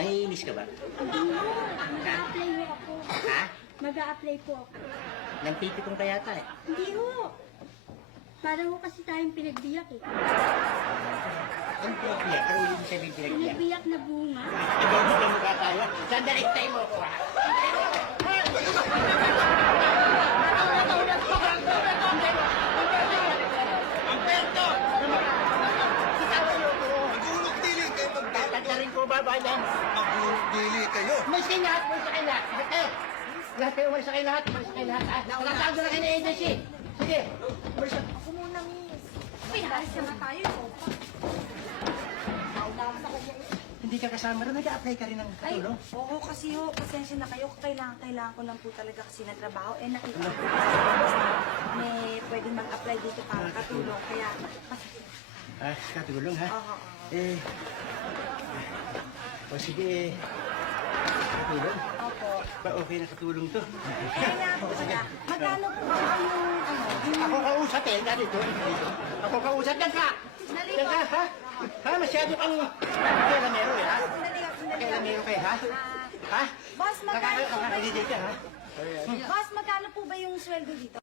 Nangiinis ka ba? Hindi ho. Mag-a-apply ho ako. Ha? Mag-a-apply po ako. Nagpipikong ka yata eh. Hindi ho. Para ho kasi tayong pinagbiyak eh. Ang pinagbiyak, pero hindi sabihin pinagbiyak. Pinagbiyak na bunga. Ikaw mo lang mukha tayo. Sandali, tayo mo ako ha. Alberto! Magulog dili kayo magdala. Tatarin ko ba yan? Magulog dili kayo. Umalis kayo lahat, umalis kayo lahat. Eh, lahat kayo, umalis kayo lahat, umalis kayo lahat. Nakatago na kayo na agency. Sige, umalis kayo. Ako muna, miss. Pinahalis naman tayo. Hindi ka kasama rin, nag-a-apply ka rin ng Ay, katulong. oo kasi ho. Pasensya na kayo. Kailangan ko lang po talaga kasi ng trabaho. Eh, nakita ko may pwedeng mag-apply dito para katulong. Kaya, Ah, katulong ha? oo. Eh, o sige, katulong. Opo. Ba okay na katulong to? Eh, nga po pala. Magkano po ba yung, Ako kausap eh, dito. Ako kausap, yan ka! Dali Yan po. ka, ha? Ha, masyado kang kailamero eh, ha? Sandali. Kailamero kayo, ha? Ha? Boss, magkano po ba Nakakadidig ka, ha? Boss, magkano po ba yung sweldo dito?